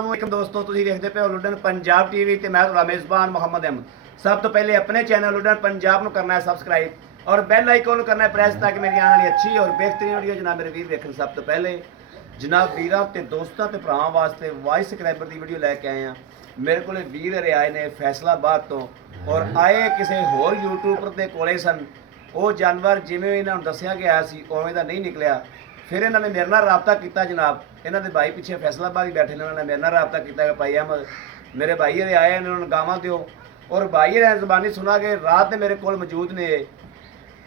वालेकुम दोस्तों, ਤੁਸੀਂ ਵੇਖਦੇ ਪਏ ਹੋ ਲੁੱਡਨ ਪੰਜਾਬ ਟੀਵੀ ਤੇ ਮੈਂ ਤੁਹਾਡਾ ਮੇਜ਼ਬਾਨ ਮੁਹੰਮਦ ਅਹਿਮਦ। ਸਭ ਤੋਂ ਪਹਿਲੇ ਆਪਣੇ ਚੈਨਲ ਲੁੱਡਨ ਪੰਜਾਬ ਨੂੰ ਕਰਨਾ ਹੈ ਸਬਸਕ੍ਰਾਈਬ ਔਰ ਬੈਲ ਆਈਕਨ ਨੂੰ ਕਰਨਾ ਹੈ ਪ੍ਰੈਸ ਤਾਂ ਕਿ ਮੇਰੀ ਆਉਣ ਵਾਲੀ ਅੱਛੀ ਔਰ ਬਿਹਤਰੀਨ ਵੀਡੀਓ ਜਨਾਬ ਮੇਰੇ ਵੀਰ ਵੇਖਣ। ਸਭ ਤੋਂ ਪਹਿਲੇ ਜਨਾਬ ਵੀਰਾਂ ਤੇ ਦੋਸਤਾਂ ਤੇ ਭਰਾਵਾਂ ਵਾਸਤੇ ਵਾਇਸ ਸਬਸਕ੍ਰਾਈਬਰ ਦੀ ਵੀਡੀਓ ਲੈ ਕੇ ਆਏ ਆ। ਮੇਰੇ ਕੋਲੇ ਵੀਰ ਹਰੇ ਆਏ ਨੇ ਫੈਸਲਾਬਾਦ ਤੋਂ ਔਰ ਆਏ ਕਿਸੇ ਹੋਰ ਯੂਟਿਊਬਰ ਦੇ ਕੋਲੇ ਸਨ। ਉਹ ਜਾਨਵਰ ਜਿਵੇਂ ਇਹਨਾਂ ਨੂੰ ਦੱਸਿਆ ਗਿਆ ਸੀ ਉਵੇਂ ਦਾ ਨਹੀਂ ਨਿਕਲਿਆ। फिर इन्होंने मेरे नाल राबता किया जनाब, इन्होंने भाई पिछे फैसलाबाद ही बैठे इन्होंने मेरे नाल राबता किया कि भाई अहमद मेरे भाई हरे आए इन्होंने गावां दो और भाई हरे जबानी सुना के रात ने मेरे को मौजूद ने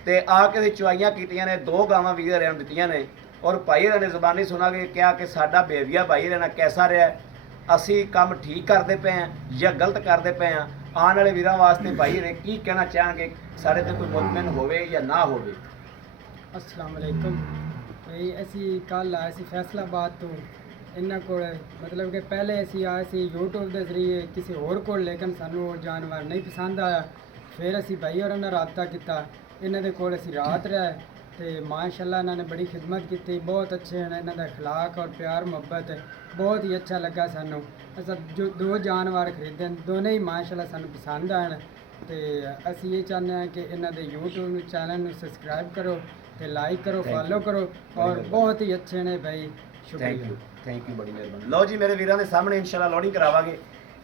ते आके चुआइयाँ कीतियां ने, 2 गावां वीर हरे दित्तियां ने और भाई हरे ने जबानी सुना के क्या कि साडा बेविया भाई हरे नाल कैसा रहा, असी काम ठीक करते पे हैं या गलत करते पे हैं। आने वाले वीरां वास्ते भाई हरे की कहना चाहेंगे, साढ़े ते कोई मुतमिन होवे या ना होवे। अस्सलाम वालेकुम भाई, असी कल आए सी फैसलाबाद तो इन्हों को मतलब कि पहले असी आए सी यूट्यूब के जरिए किसी होर को, लेकिन सानू वो जानवर नहीं पसंद आया। फिर असी भाई और रबता किया, इन्हों के कोल असी रात रहे तो माशाल्लाह इन्होंने बड़ी खिदमत की, बहुत अच्छे हैं इन्हों का अखलाक और प्यार मुहब्बत बहुत ही अच्छा लगा सानू। अस जो 2 जानवर खरीदे दोनों ही माशाल्लाह सानू पसंद आए तो असी ये चाहते हैं कि इन्हों के यूट्यूब चैनल सबसक्राइब करो ते लाइक करो, फॉलो करो और बहुत ही अच्छे ने भाई। शुक्रिया, थैंक यू बड़ी मेहरबानी। लो जी मेरे वीरों के सामने इंशाल्लाह लोडिंग करावांगे।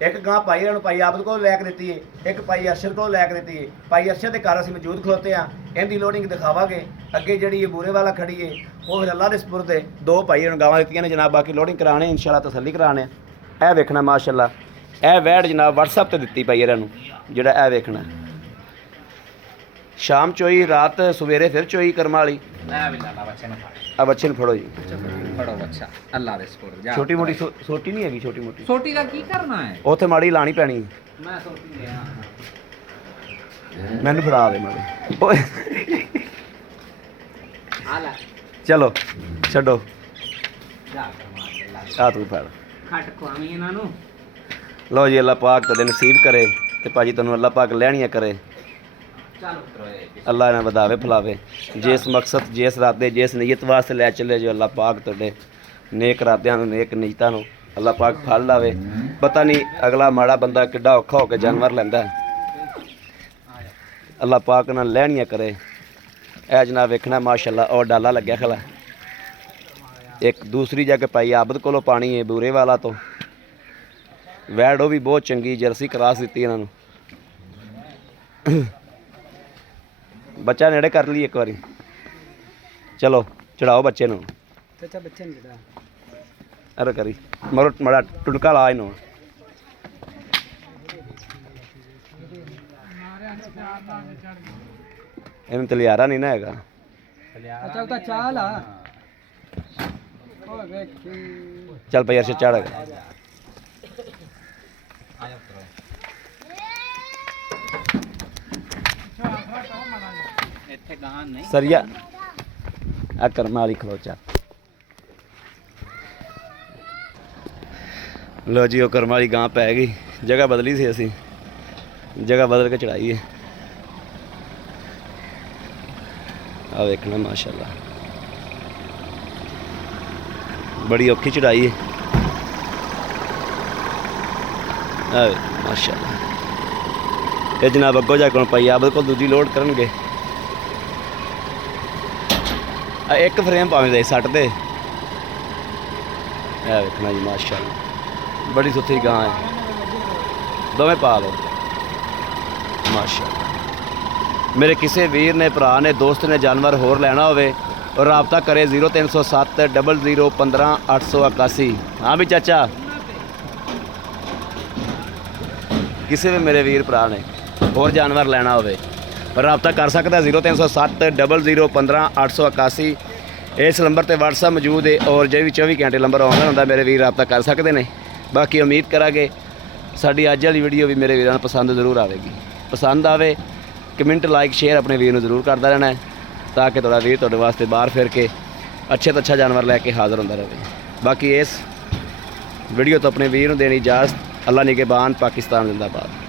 एक गां भाई हूँ भाई आबद को लैके दी है, एक भाई अरशद को लैके दी है। भाई अरशद के घर असीं मौजूद खलोते हैं, इनकी लोडिंग दिखावांगे। अगे जी बूरे वाला खड़ी है वो फिर अल्लाह के सपुरद 2 भाई हूँ गावां दित्तियां ने जनाब, बाकी लोडिंग कराने इंशाल्लाह तसल्ली कराने। यह वेखना माशाल्लाह, यह वैड़ जनाब WhatsApp ते दित्ती भाई हूँ जिहड़ा यह वेखना शाम चोई रात सवेरे फिर चोई करम वाली। अब बच्चे ने फड़ो जी, फड़ो बच्चा अल्लाह दे सुपुर्द। छोटी मोटी सोटी नहीं हैगी, छोटी मोटी सोटी का की करना है, उत्थे माड़ी लानी पैनी। मैं सोटी ले मैनू फड़ा दे माड़ी ओए आला चलो छड्डो जा कर आ तू फड़ खट खुआवी इन्हां नु। लो जी अल्लाह पाक तो नसीब करे ते भाजी तुहानू अल्लाह पाक लैणियां करे, अल्लाह ने वधावे फैलावे। जिस मकसद जिस इरादे जिस नीयत वास्ते लै चले जो अल्लाह पाक तुहाडे नेक इरादियां नूं नेक नीयतां नूं अल्लाह पाक फल लावे। पता नहीं अगला माड़ा बंदा किड्डा औखा होकर जानवर लैंदा, अल्लाह पाक नाल लैणियां करे। ए जनाब वेखना माशाल्लाह और डाला लग्या खला। एक दूसरी जगह पाई आबद कोलों पानी है बूरे वाला तो वैड़ वो भी बहुत चंगी जर्सी क्रॉस दी इन्हों। बच्चा नेड़े कर ली एक बारी, चलो चढ़ाओ बच्चे नूं। चाचा बच्चे नहीं बेटा, अरे करी मरो मड़ा टुनका ला इनू। इन्हूं ते लियारा नहीं ना हैगा। अच्छा उता चाल आ ओ वेखी चल भाई अर्शद चढ़ गया। इत्थे गां नहीं सरिया आ करम वाली खलोचा। लो जी वो करम वाली गां पै गई, जगह बदली सी असी जगह बदल के चढ़ाई है। आ वेखना माशाल्लाह बड़ी औखी चढ़ाई है। आ माशाल्लाह ये जनाब अगों जाके भाई आबद को दूजी लोड करनगे। एक फ्रेम भावें दे सट दे। वेखना जी माशाल्लाह बड़ी सुथरी गां है, दोवें पा लो माशाल्लाह। मेरे किसी वीर ने भरा ने दोस्त ने जानवर होर लैना होवे और राबता करे 0307 00 15 881। हाँ भी चाचा किसी भी मेरे वीर भरा ने होर जानवर लैना होवे राबता कर सकता 0307 00 15 881। इस नंबर पर WhatsApp मौजूद है और जो भी 24 घंटे नंबर ऑनलाइन होंदा मेरे वीर राबता कर सकते हैं। बाकी उम्मीद करांगे साडी अज वाली वीडियो भी मेरे वीरां नूं पसंद जरूर आएगी। पसंद आवे कमेंट लाइक शेयर अपने वीर नूं जरूर करता रहना है ताकि तुहाडा वीर तुहाडे वास्ते बाहर फिर के अच्छे तो अच्छा जानवर लैके हाज़र होंदा रहे। बाकी इस वीडियो तो अपने वीर नूं देनी इजाज़त। अल्लाह निगहबान, पाकिस्तान जिंदाबाद।